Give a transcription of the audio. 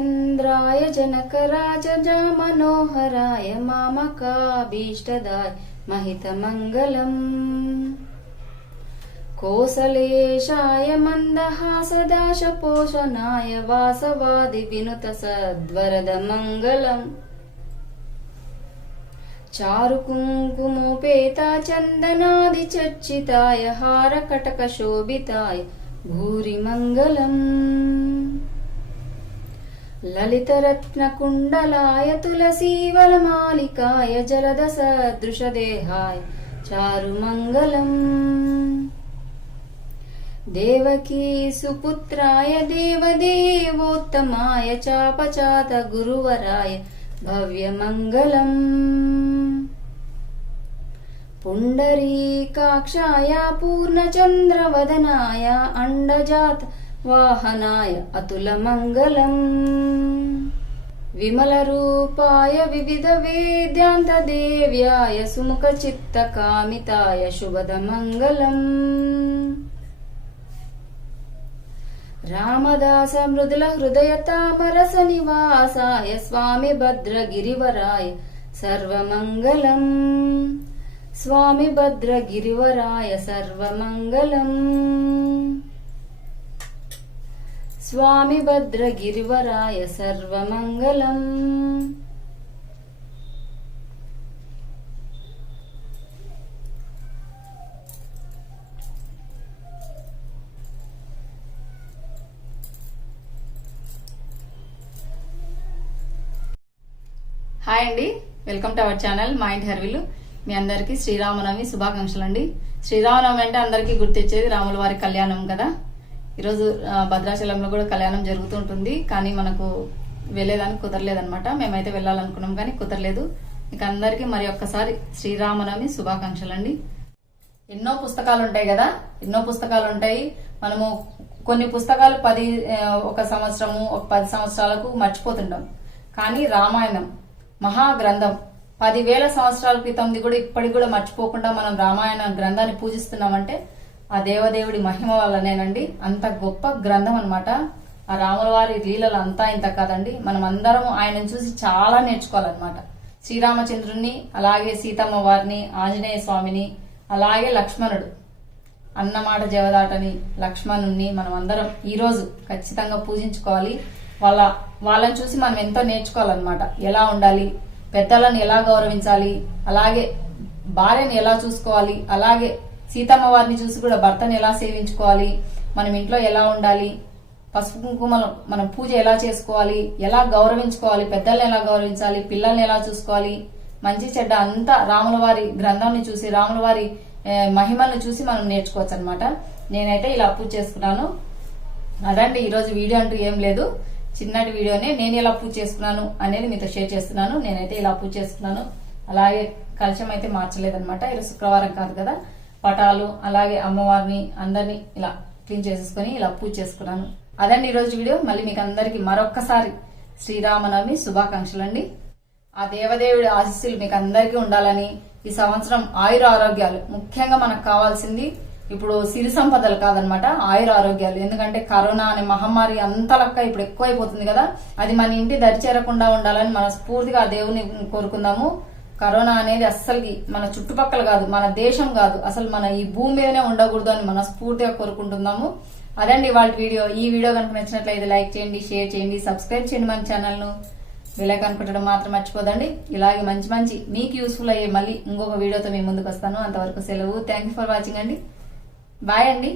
न्द्राय जनकराजजा मनोहराय मामकाभीष्टदाय महितमङ्गलम्। कोसलेशाय मन्दहासदाशपोषणाय वासवादिविनुतसद्वरदमङ्गलम्। चारुकुङ्कुमोपेता चन्दनादिचर्चिताय हारकटकशोभिताय भूरिमङ्गलम्। ललितरत्नकुण्डलाय तुलसीवलमालिकाय जलदसदृशदेहाय चारुमङ्गलम् देवकी सुपुत्राय देवदेवोत्तमाय चापचात गुरुवराय भव्यमङ्गलम् पुण्डरीकाक्षाय पूर्णचन्द्रवदनाय अण्डजात వాహనాయ అతులమంగళం విమలరూపాయ వివిధ వేద్యాంతదేవ్యాయ సుముఖచిత్తకామితాయ శుభదమంగళం రామదాస మృదుల హృదయ తామరస నివాసాయ స్వామి భద్రగిరివరాయ సర్వమంగళం. స్వామి భద్రగిరివరాయ సర్వమంగళం. హాయ్ అండి. వెల్కమ్ టు అవర్ ఛానల్ మా ఇంటి హర్విలు. మీ అందరికీ శ్రీరామనవమి శుభాకాంక్షలు అండి శ్రీరామనవమి అంటే అందరికీ గుర్తొచ్చేది రాముల వారి కళ్యాణం కదా? ఈరోజు భద్రాచలంలో కూడా కళ్యాణం జరుగుతుంటుంది కానీ మనకు వెళ్ళేదానికి కుదరలేదనమాట మేమైతే వెళ్ళాలనుకున్నాం కానీ కుదరలేదు. మీకు అందరికీ మరి ఒక్కసారి శ్రీరామనవమి శుభాకాంక్షలు అండి ఎన్నో పుస్తకాలు ఉంటాయి కదా? ఎన్నో పుస్తకాలు ఉంటాయి మనము కొన్ని పుస్తకాలు పది ఒక సంవత్సరము ఒక పది సంవత్సరాలకు మర్చిపోతుంటాం. కానీ రామాయణం మహా గ్రంథం పదివేల సంవత్సరాల క్రితంది కూడా ఇప్పటికి కూడా మర్చిపోకుండా మనం రామాయణ గ్రంథాన్ని పూజిస్తున్నామంటే ఆ దేవదేవుడి మహిమ వల్లనేనండి అంత గొప్ప గ్రంథం అనమాట ఆ రాముల వారి లీలలు అంతా ఇంత కాదండి. మనం అందరం ఆయనను చూసి చాలా నేర్చుకోవాలన్నమాట. శ్రీరామచంద్రుణ్ణి అలాగే సీతమ్మ వారిని ఆంజనేయ స్వామిని అలాగే లక్ష్మణుడు. అన్నమాట జవదాటని లక్ష్మణుణ్ణి మనం అందరం ఈరోజు ఖచ్చితంగా పూజించుకోవాలి. వాళ్ళ వాళ్ళని చూసి మనం ఎంతో నేర్చుకోవాలన్నమాట. ఎలా ఉండాలి? పెద్దలను ఎలా గౌరవించాలి? అలాగే భార్యని ఎలా చూసుకోవాలి? అలాగే సీతమ్మ వారిని చూసి కూడా భర్తను ఎలా సేవించుకోవాలి? మనం ఇంట్లో ఎలా ఉండాలి? పసుపు కుంకుమలు మనం పూజ ఎలా చేసుకోవాలి? ఎలా గౌరవించుకోవాలి? పెద్దల్ని ఎలా గౌరవించాలి? పిల్లల్ని ఎలా చూసుకోవాలి? మంచి చెడ్డ అంతా రాముల వారి గ్రంథాన్ని చూసి రాముల వారి మహిమల్ని చూసి మనం నేర్చుకోవచ్చు అనమాట నేనైతే ఇలా పూజ చేసుకున్నాను. అదండి ఈరోజు వీడియో అంటూ ఏం లేదు. చిన్నటి వీడియోనే నేను ఎలా పూజ చేసుకున్నాను అనేది మీతో షేర్ చేస్తున్నాను. నేనైతే ఇలా పూజ చేసుకున్నాను. అలాగే కలశం అయితే మార్చలేదనమాట ఈరోజు శుక్రవారం కాదు కదా. పటాలు అలాగే అమ్మవారిని అందరినీ ఇలా క్లీన్ చేసేసుకొని ఇలా పూజ చేసుకున్నాను. అదండి ఈరోజు వీడియో. మళ్ళీ మీకు అందరికి మరొక్కసారి శ్రీరామనవమి శుభాకాంక్షలు అండి. ఆ దేవదేవుడి ఆశీస్సులు మీకు అందరికీ ఉండాలని ఈ సంవత్సరం ఆయుర ఆరోగ్యాలు ముఖ్యంగా మనకు కావాల్సింది ఇప్పుడు సిరి సంపదలు కాదనమాట ఆయుర ఆరోగ్యాలు. ఎందుకంటే కరోనా అనే మహమ్మారి అంతలక్క ఇప్పుడు ఎక్కువైపోతుంది కదా. అది మన ఇంటి దరిచేరకుండా ఉండాలని మనస్ఫూర్తిగా ఆ దేవుని కోరుకుందాము. కరోనా అనేది అస్సలు మన చుట్టుపక్కల కాదు మన దేశం కాదు. అసలు మన ఈ భూమి మీదనే ఉండకూడదు అని మనస్ఫూర్తిగా కోరుకుంటున్నాము. అదండి వాళ్ళ వీడియో. ఈ వీడియో కనుక నచ్చినట్లయితే లైక్ చేయండి షేర్ చేయండి సబ్స్క్రైబ్ చేయండి మన ఛానల్ను విలేకన్ పెట్టడం మాత్రం మర్చిపోదండి. ఇలాగే మంచి మంచి మీకు యూస్ఫుల్ అయ్యే మళ్ళీ ఇంకొక వీడియోతో మేము ముందుకు వస్తాను. అంతవరకు సెలవు. థ్యాంక్ ఫర్ వాచింగ్ అండి. బాయ్ అండి.